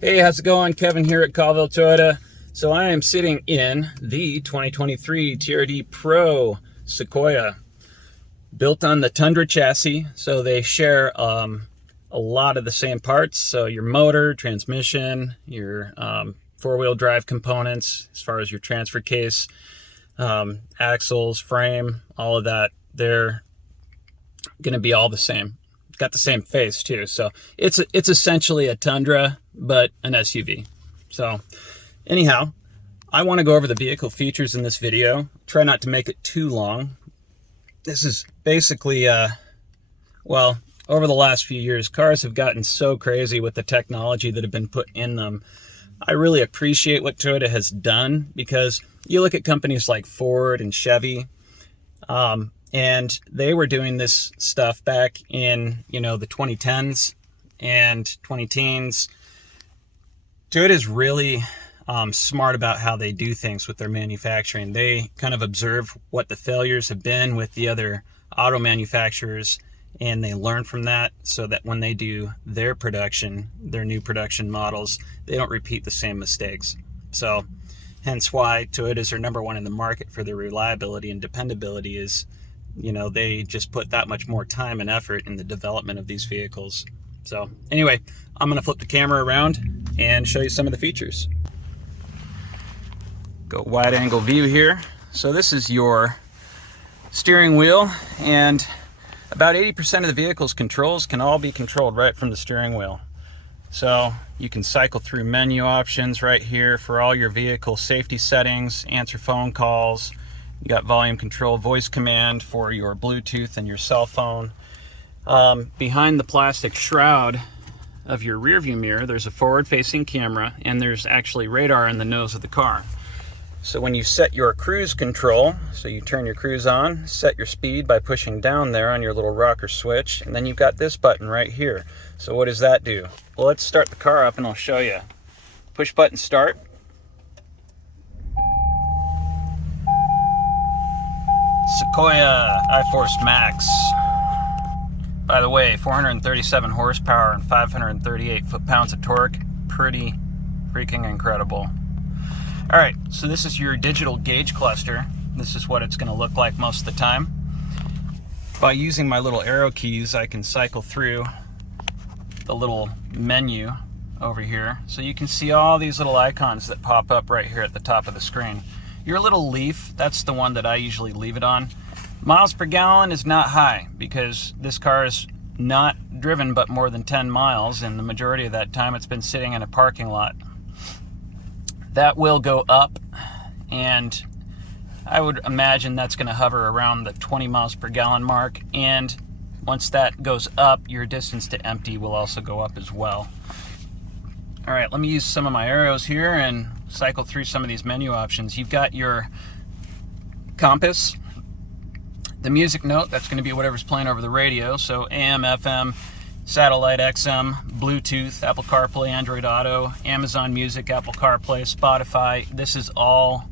Hey, how's it going? Kevin here at Colville Toyota. So I am sitting in the 2023 TRD PRO Sequoia, built on the Tundra chassis. So they share a lot of the same parts. So your motor, transmission, your four-wheel drive components, as far as your transfer case, axles, frame, all of that, they're going to be all the same. Got the same face too, so it's essentially a Tundra but an SUV. So anyhow, I want to go over the vehicle features in this video. Try not to make it too long. This is basically well, over the last few years, cars have gotten so crazy with the technology that have been put in them. I really appreciate what Toyota has done, because you look at companies like Ford and Chevy, and they were doing this stuff back in, the 2010s and 2010s. Toyota is really smart about how they do things with their manufacturing. They kind of observe what the failures have been with the other auto manufacturers, and they learn from that so that when they do their production, their new production models, they don't repeat the same mistakes. So hence why Toyotas are number one in the market for their reliability and dependability. Is they just put that much more time and effort in the development of these vehicles. So anyway, I'm going to flip the camera around and show you some of the features. Go wide angle view here. So this is your steering wheel, and about 80% of the vehicle's controls can all be controlled right from the steering wheel. So you can cycle through menu options right here for all your vehicle safety settings, answer phone calls. You got volume control, voice command for your Bluetooth and your cell phone. Behind the plastic shroud of your rearview mirror, there's a forward-facing camera, and there's actually radar in the nose of the car. So when you set your cruise control, so you turn your cruise on, set your speed by pushing down there on your little rocker switch, and then you've got this button right here. So what does that do? Well, let's start the car up and I'll show you. Push button start. Sequoia iForce Max. By the way, 437 horsepower and 538 foot-pounds of torque. Pretty freaking incredible. All right, so this is your digital gauge cluster. This is what it's going to look like most of the time. By using my little arrow keys, I can cycle through the little menu over here. So you can see all these little icons that pop up right here at the top of the screen. Your little leaf, that's the one that I usually leave it on. Miles per gallon is not high, because this car is not driven but more than 10 miles, and the majority of that time it's been sitting in a parking lot. That will go up, and I would imagine that's going to hover around the 20 miles per gallon mark, and once that goes up, your distance to empty will also go up as well. All right, let me use some of my arrows here and cycle through some of these menu options. You've got your compass, the music note, that's going to be whatever's playing over the radio, so AM, FM, satellite, XM, Bluetooth, Apple CarPlay, Android Auto, Amazon Music, Apple CarPlay, Spotify. This is all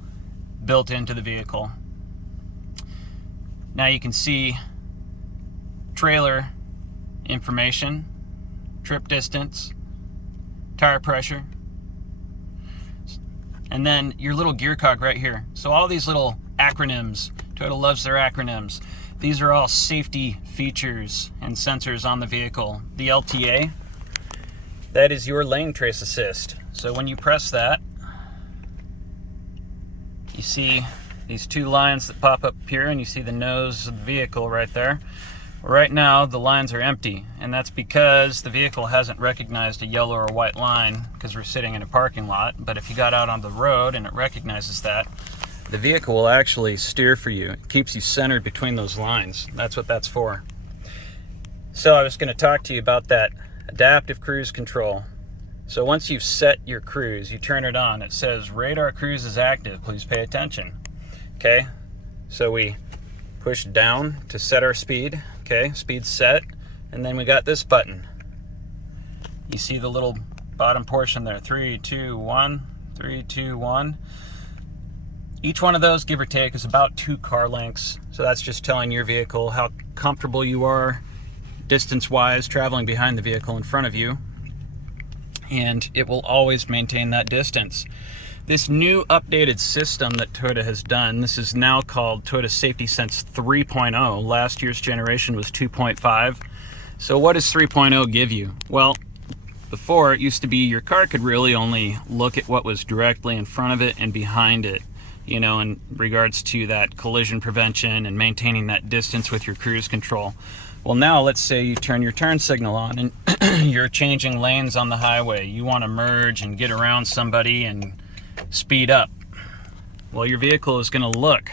built into the vehicle. Now you can see trailer information, trip distance, tire pressure, and then your little gear cog right here. So all these little acronyms, Toyota loves their acronyms. These are all safety features and sensors on the vehicle. The LTA, that is your lane trace assist. So when you press that, you see these two lines that pop up here, and you see the nose of the vehicle right there. Right now the lines are empty, and that's because the vehicle hasn't recognized a yellow or white line, because we're sitting in a parking lot. But if you got out on the road and it recognizes that, the vehicle will actually steer for you. It keeps you centered between those lines. That's what that's for. So I was going to talk to you about that adaptive cruise control. So once you've set your cruise, you turn it on. It says radar cruise is active, please pay attention. Okay, so we push down to set our speed. Okay, speed set, and then we got this button. You see the little bottom portion there, 3, 2, 1, 3, 2, 1. Each one of those, give or take, is about 2 car lengths. So that's just telling your vehicle how comfortable you are distance-wise traveling behind the vehicle in front of you. and it will always maintain that distance. This new updated system that Toyota has done, this is now called Toyota Safety Sense 3.0. Last year's generation was 2.5. So what does 3.0 give you? Well, before it used to be your car could really only look at what was directly in front of it and behind it, you know, in regards to that collision prevention and maintaining that distance with your cruise control. Well, now let's say you turn your turn signal on and you're changing lanes on the highway. You want to merge and get around somebody and speed up. Well, your vehicle is going to look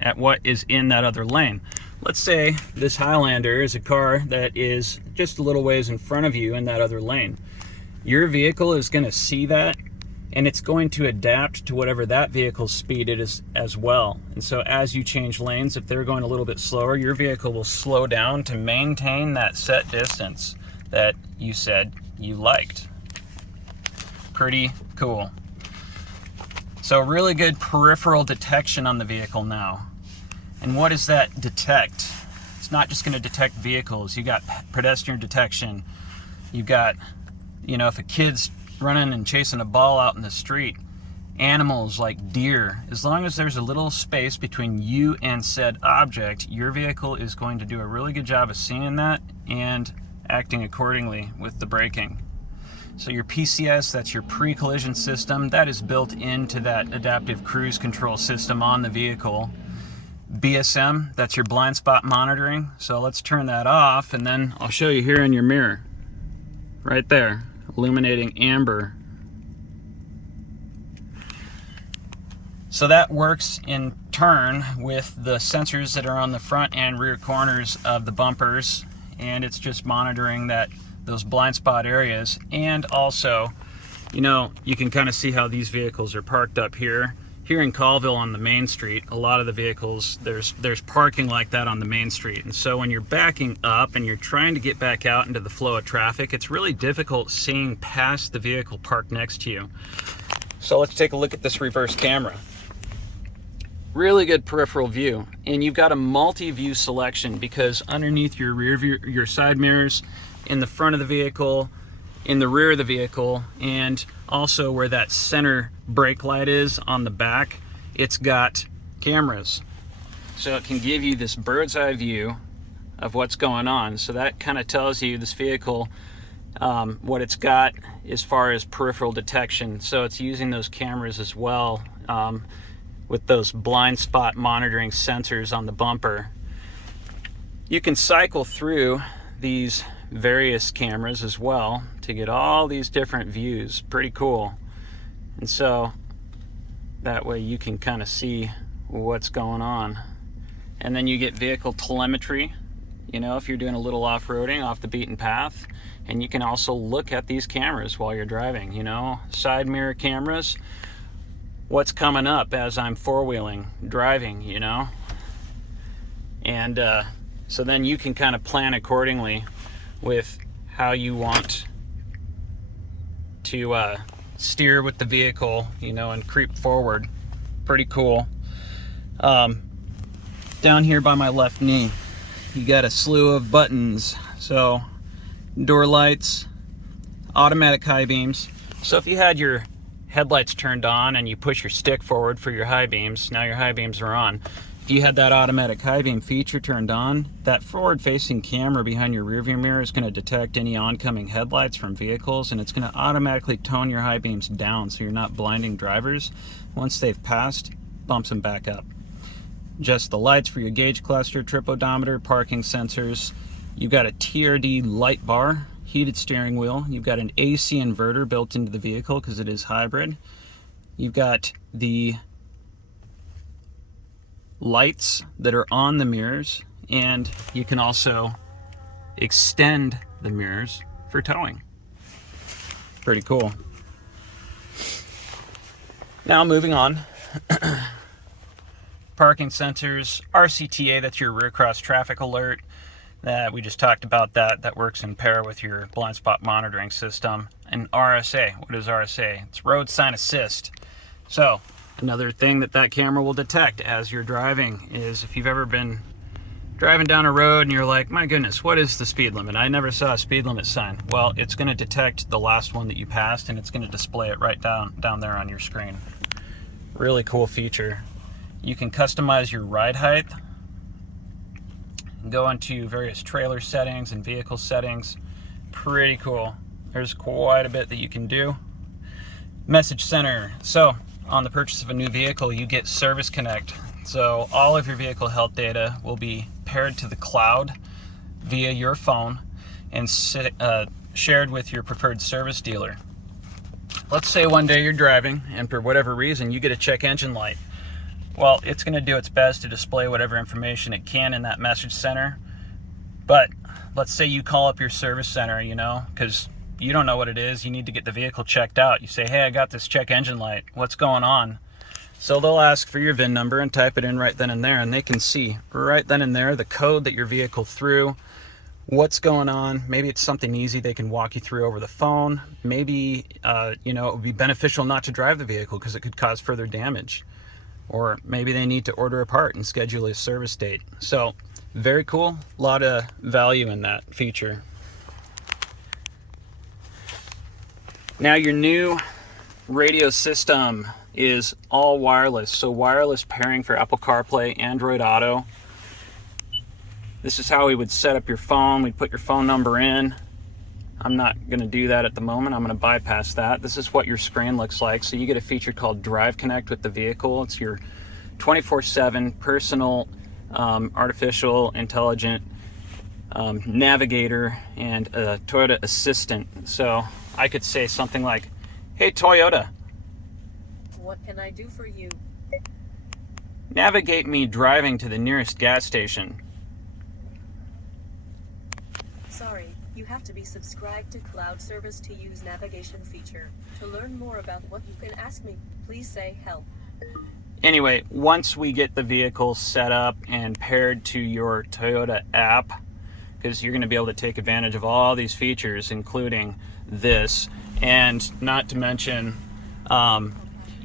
at what is in that other lane. Let's say this Highlander is a car that is just a little ways in front of you in that other lane. Your vehicle is going to see that, and it's going to adapt to whatever that vehicle's speed it is as well. And so as you change lanes, if they're going a little bit slower, your vehicle will slow down to maintain that set distance that you said you liked. Pretty cool. So really good peripheral detection on the vehicle now. And what does that detect? It's not just going to detect vehicles. You got pedestrian detection. You got, you know, if a kid's running and chasing a ball out in the street, animals like deer, as long as there's a little space between you and said object, your vehicle is going to do a really good job of seeing that and acting accordingly with the braking. So your PCS, that's your pre-collision system, that is built into that adaptive cruise control system on the vehicle. BSM, that's your blind spot monitoring. So let's turn that off, and then I'll show you here in your mirror. Right there, illuminating amber. So that works in turn with the sensors that are on the front and rear corners of the bumpers, and it's just monitoring those blind spot areas. And also, you know, you can kind of see how these vehicles are parked up here. Here in Colville on the main street, a lot of the vehicles, there's parking like that on the main street. And so when you're backing up and you're trying to get back out into the flow of traffic, it's really difficult seeing past the vehicle parked next to you. So let's take a look at this reverse camera. Really good peripheral view, and you've got a multi-view selection because underneath your rear view, your side mirrors, in the front of the vehicle, in the rear of the vehicle, and also where that center brake light is on the back, it's got cameras. So it can give you this bird's eye view of what's going on. So that kind of tells you this vehicle, what it's got as far as peripheral detection. So it's using those cameras as well, with those blind spot monitoring sensors on the bumper. You can cycle through these various cameras as well to get all these different views. Pretty cool. And so that way you can kind of see what's going on. And then you get vehicle telemetry, you know, if you're doing a little off-roading off the beaten path. And you can also look at these cameras while you're driving, you know, side mirror cameras, what's coming up as I'm four-wheeling, driving, you know. And so then you can kind of plan accordingly with how you want to steer with the vehicle, you know, and creep forward. Pretty cool. Down here by my left knee, you got a slew of buttons. So door lights, automatic high beams. So if you had your headlights turned on and you push your stick forward for your high beams, now your high beams are on. If you had that automatic high beam feature turned on, that forward-facing camera behind your rearview mirror is going to detect any oncoming headlights from vehicles, and it's going to automatically tone your high beams down so you're not blinding drivers. Once they've passed, bumps them back up. Just the lights for your gauge cluster, trip odometer, parking sensors. You've got a TRD light bar, heated steering wheel. You've got an AC inverter built into the vehicle because it is hybrid. You've got the lights that are on the mirrors, and you can also extend the mirrors for towing. Pretty cool. Now moving on. Parking sensors, RCTA, that's your rear cross traffic alert. That we just talked about that works in pair with your blind spot monitoring system. And RSA, what is RSA? It's road sign assist. So another thing that camera will detect as you're driving is if you've ever been driving down a road and you're like, my goodness, what is the speed limit? I never saw a speed limit sign. Well, it's going to detect the last one that you passed, and it's going to display it right down there on your screen. Really cool feature. You can customize your ride height, go into various trailer settings and vehicle settings. Pretty cool. There's quite a bit that you can do. Message center. So on the purchase of a new vehicle, you get Service Connect. So all of your vehicle health data will be paired to the cloud via your phone and shared with your preferred service dealer. Let's say one day you're driving and for whatever reason you get a check engine light. Well, it's going to do its best to display whatever information it can in that message center. But let's say you call up your service center, because you don't know what it is. You need to get the vehicle checked out. You say, hey, I got this check engine light. What's going on? So they'll ask for your VIN number and type it in right then and there, and they can see right then and there the code that your vehicle threw, what's going on. Maybe it's something easy they can walk you through over the phone. Maybe, it would be beneficial not to drive the vehicle because it could cause further damage. Or maybe they need to order a part and schedule a service date. So very cool, a lot of value in that feature. Now your new radio system is all wireless. So wireless pairing for Apple CarPlay, Android Auto. This is how we would set up your phone. We'd put your phone number in. I'm not going to do that at the moment. I'm going to bypass that. This is what your screen looks like. So you get a feature called Drive Connect with the vehicle. It's your 24/7 personal artificial intelligent navigator and a Toyota assistant. So I could say something like, hey Toyota, what can I do for you? Navigate me driving to the nearest gas station. Sorry, you have to be subscribed to cloud service to use navigation feature. To learn more about what you can ask me, please say help. Anyway, once we get the vehicle set up and paired to your Toyota app, because you're going to be able to take advantage of all these features, including this, and not to mention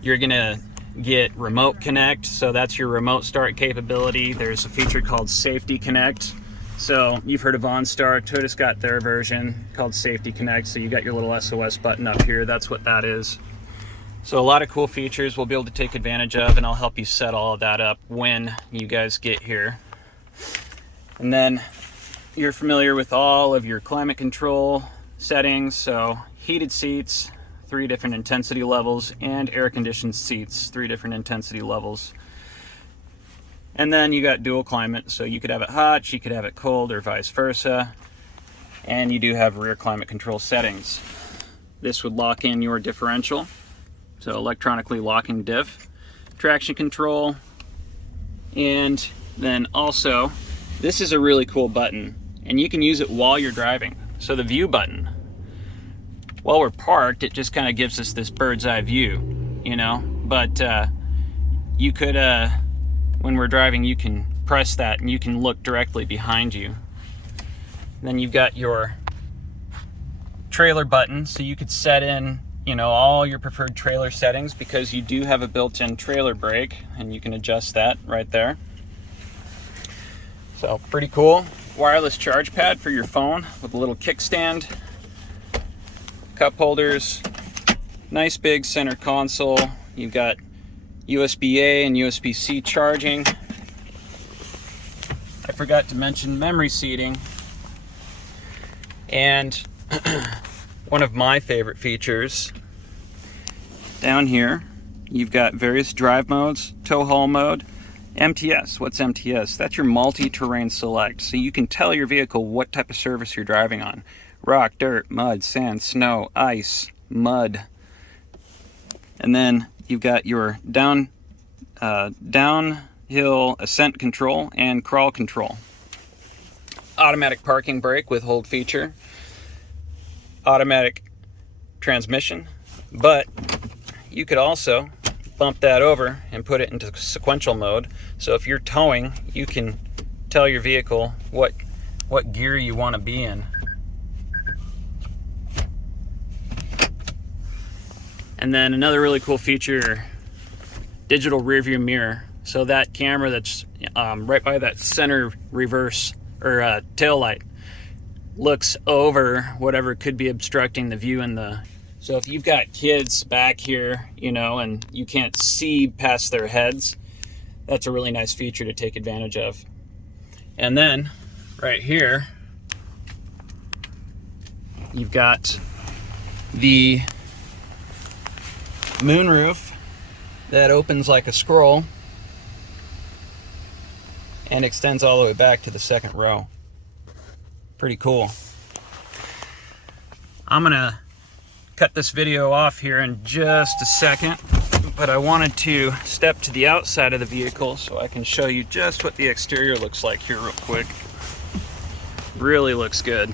you're going to get Remote Connect. So that's your remote start capability. There's a feature called Safety Connect. So you've heard of OnStar. Toyota's got their version called Safety Connect. So you got your little SOS button up here. That's what that is. So a lot of cool features we'll be able to take advantage of, and I'll help you set all of that up when you guys get here. And then you're familiar with all of your climate control settings. So heated seats, 3 different intensity levels, and air conditioned seats, 3 different intensity levels. And then you got dual climate, so you could have it hot, you could have it cold, or vice versa. And you do have rear climate control settings. This would lock in your differential, so electronically locking diff, traction control, and then also, this is a really cool button, and you can use it while you're driving. So the view button, while we're parked, it just kind of gives us this bird's eye view, but you could, when we're driving, you can press that and you can look directly behind you. Then you've got your trailer button, so you could set in, all your preferred trailer settings, because you do have a built-in trailer brake, and you can adjust that right there. So pretty cool. Wireless charge pad for your phone with a little kickstand, cup holders, nice big center console. You've got USB-A and USB-C charging. I forgot to mention memory seating. And one of my favorite features, down here, you've got various drive modes, tow haul mode, MTS. What's MTS? That's your multi-terrain select. So you can tell your vehicle what type of surface you're driving on. Rock, dirt, mud, sand, snow, ice, mud. And then you've got your downhill ascent control and crawl control. Automatic parking brake with hold feature. Automatic transmission. But you could also bump that over and put it into sequential mode. So if you're towing, you can tell your vehicle what gear you want to be in. And then another really cool feature, digital rear view mirror. So that camera that's right by that center reverse or tail light looks over whatever could be obstructing the view in the. So if you've got kids back here, you know, and you can't see past their heads, that's a really nice feature to take advantage of. And then right here, you've got the moonroof that opens like a scroll and extends all the way back to the second row. Pretty cool. I'm gonna cut this video off here in just a second, but I wanted to step to the outside of the vehicle so I can show you just what the exterior looks like here real quick. Really looks good.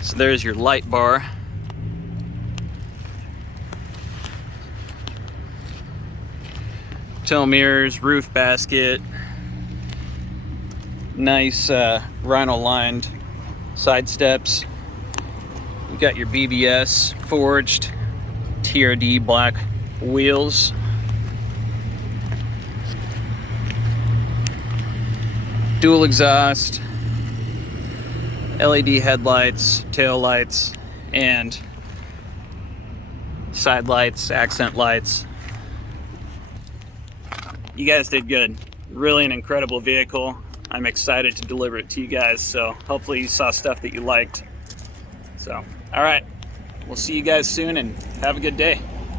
So there's your light bar. Tail mirrors, roof basket, nice rhino lined side steps. You got your BBS forged TRD black wheels. Dual exhaust, LED headlights, tail lights, and side lights, accent lights. You guys did good. Really an incredible vehicle. I'm excited to deliver it to you guys, so hopefully you saw stuff that you liked. So, all right, we'll see you guys soon and have a good day.